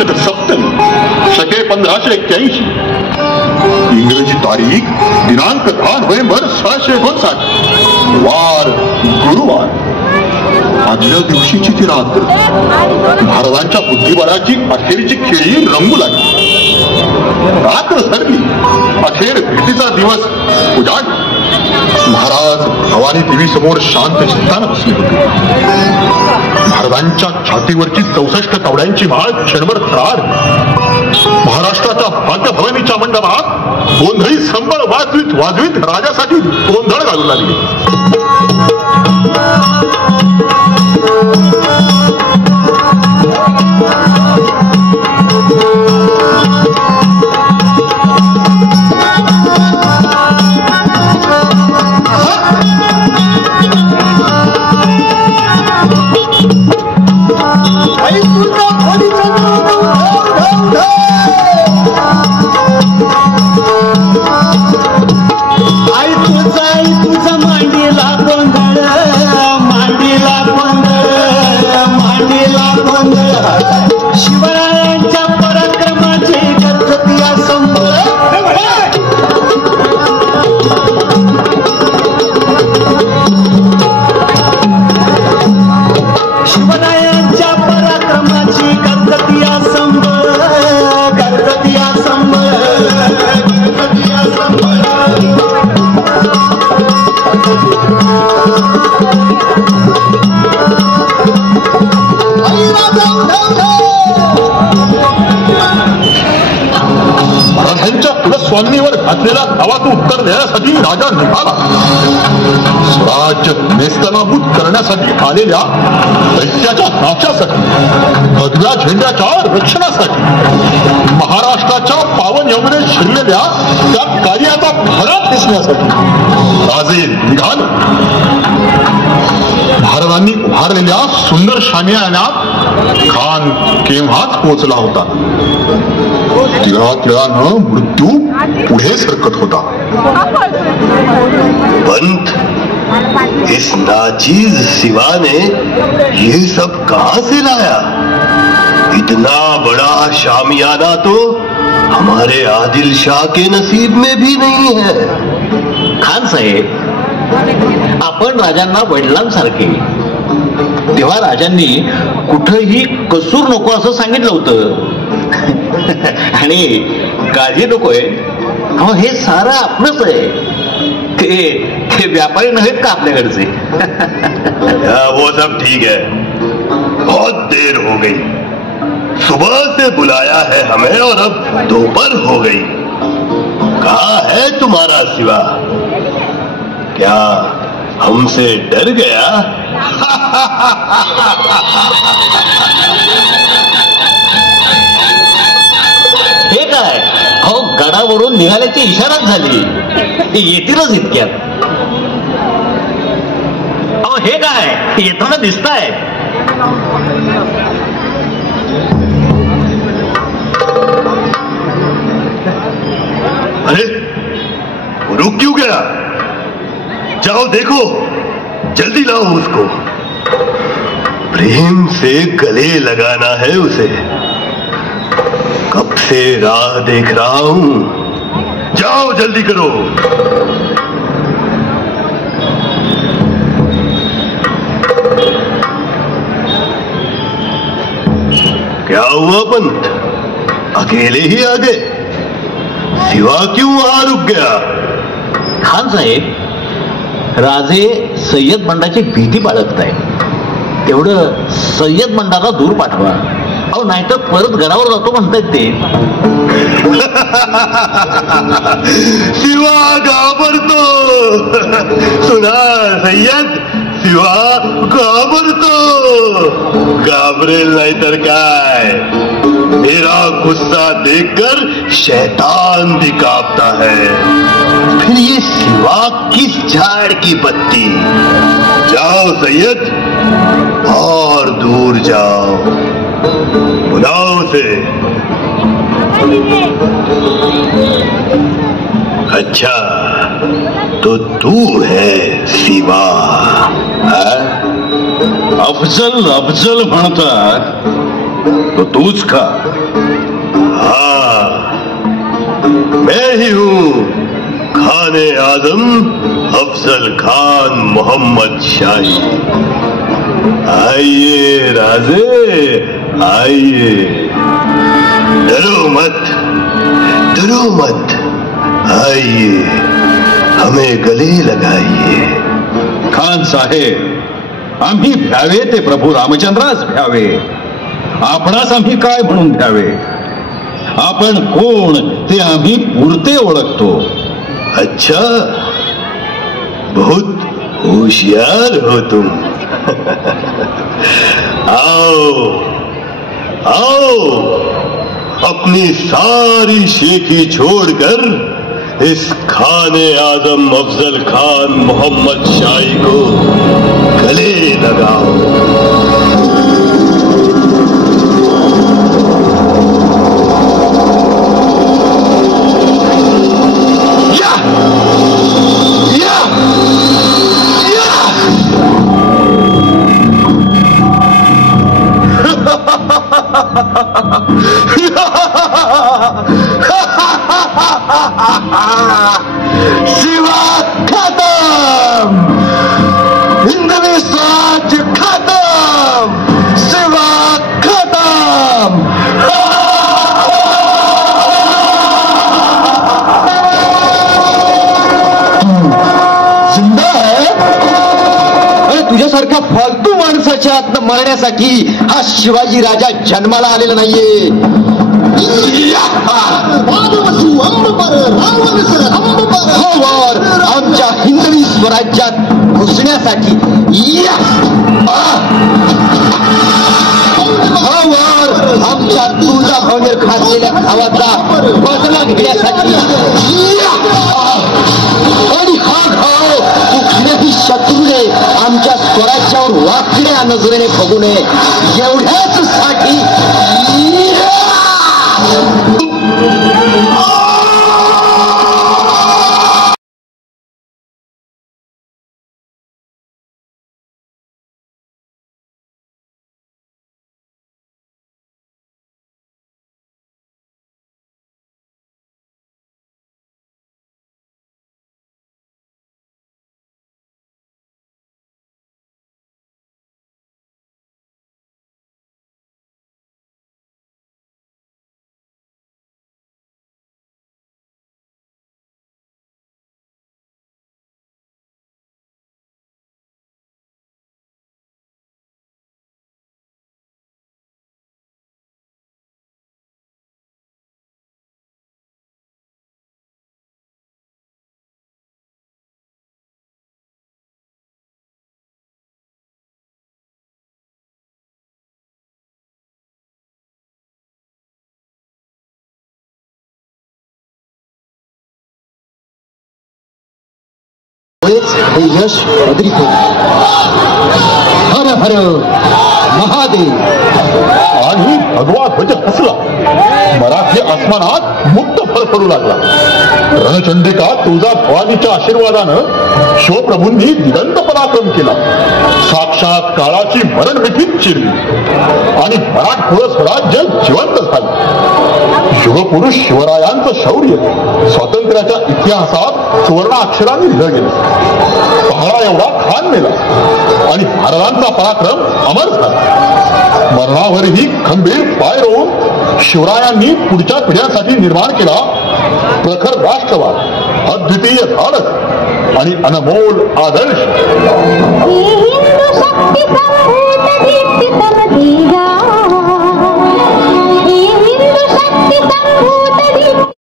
सप्तमी शके 1581, इंग्रजी तारीख दिनांक 10 नोव्हेंबर 1659, वार गुरुवार. आदल्या दिवशीची ती रात्र महाराजांच्या बुद्धिबळाची अखेरची खेळी रंगू लागली. रात्र सरली, अखेर भेटीचा दिवस उजाडला. महाराज भवानी देवी समोर शांत चित्ताने बसले होते. महाराजांच्या छातीवरची 64 कवड्यांची माळ क्षणभर थरार. महाराष्ट्राच्या भाग्यभवानीच्या मंडपात गोंधळी संबळ वाजवीत राजासाठी गोंधळ घालू लागली. स्वामीवर घातलेला धावातून उत्तर देण्यासाठी राजा निघाला. स्वराज्य नेस्तनाबूत करण्यासाठी आलेल्या दैत्याच्या नाशासाठी, भगव्या झेंड्याच्या रक्षणासाठी, महाराष्ट्राच्या पावन यमुनेत शिरलेल्या त्या कार्याचा फळा ठेचण्यासाठी राजे निघाले. महाराजांनी उभारलेल्या सुंदर शामियान्यात खान केव्हाच पोहोचला होता. तिळातिळानं मृत्यू पुढे सरकत होता. पंत, इस नाचीज सिवा ने ये सब कहां से लाया? इतना बड़ा शामियाना तो हमारे आदिल शाह के नसीब में भी नहीं है. खान साहेब, आपण राजांना वडिलांसारखे. तेव्हा राजांनी कुठेही कसूर नको असं सांगितलं होतं. आणि काळजी नकोय, अहो हे सारं आपलंच आहे. ते व्यापारी नाहीत का आपल्याकडचे? वो सब ठीक है, बहुत देर हो गई. सुबह से बुलाया है हमें और अब दोपहर हो गई. कहाँ है तुम्हारा सिवा? क्या हमसे डर गया? हे काय, अहो गडावरून निघाल्याची इशाराच झाली. येतीलच इतक्यात. अहो हे काय, येताना दिसताय. अरे रुक क्यों गया? जाओ देखो, जल्दी लाओ उसको. प्रेम से गले लगाना है उसे. कब से राह देख रहा हूं. जाओ जल्दी करो. क्या हुआ पंत, अकेले ही आ गए? सिवा क्यों वहां रुक गया? खान साहेब, राजे सय्यद बंडाची भीती बाळगतायत. तेवढं सय्यद बंडाला दूर पाठवा. अहो नाहीतर परत गडावर जातो म्हणतायत ते. शिवा घाबरतो. सुना सय्यद, शिवा घाबरतो. घाबरेल नाही तर काय. मेरा गुस्सा देखकर शैतान भी कांपता है. फिर ये सिवा किस झाड़ की पत्ती. जाओ सैयद, और दूर जाओ. बुलाओ उसे. अच्छा, तो तू है सिवा? अफजल अफजल म्हणतात, तो तूच का? हाँ, मैं ही हूँ खाने आजम अफजल खान मोहम्मद शाही। आइए राजे, आइए, डरो मत, डरो मत, आइए, हमें गले लगाइए। खान साहेब, आम्ही भ्यावे ते प्रभू रामचंद्रास भ्यावे, आपणास आम्ही काय म्हणून भ्यावे? आपण कोण ते आम्ही पुरते ओळखतो. अच्छा, बहुत होशियार हो तुम। आओ आओ, अपनी सारी शेखी छोड़कर इस खाने आजम अफजल खान मोहम्मद शाही को गले लगाओ। शिवा खतम, हिंदवी स्वराज्य खतम, शिवा खतम। जिंदा आहे? अरे तुझ्यासारख्या फालतू माणसाच्या हातनं मरण्यासाठी हा शिवाजी राजा जन्माला आलेला नाहीये. आमच्या हिंदवी स्वराज्यात घुसण्यासाठी आमच्या तुळजाभवानीवर खासलेल्या भावाचा बदला घेण्यासाठी आणि हा घाव कुठल्याही शत्रूने आमच्या स्वराज्यावर वाकड्या नजरेने बघू नये एवढ्याच साठी हे यश अद्रित हर हर महादेव. आणि भगवा ध्वज हसला. मराठी आसमानात मुक्त फडफडू लागला. रणचंडिका तुळजा भवानीच्या आशीर्वादानं शिवप्रभूंनी दिगंत पराक्रम केला. साक्षात काळाची मरणमिठीत चिरली आणि मराठमोळं स्वराज्य जिवंत झालं. युगपुरुष शिवरायांचं शौर्य स्वातंत्र्याच्या इतिहासात सुवर्ण अक्षरांनी लिहिलं गेलं. पहाडा एवढा खान मेला आणि महाराजांचा पराक्रम अमर झाला. मरणावरही खंबीर पाय रोवून शिवरायांनी पुढच्या पिढ्यांसाठी निर्माण केला प्रखर राष्ट्रवाद, अद्वितीय धाडस आणि अनमोल आदर्श.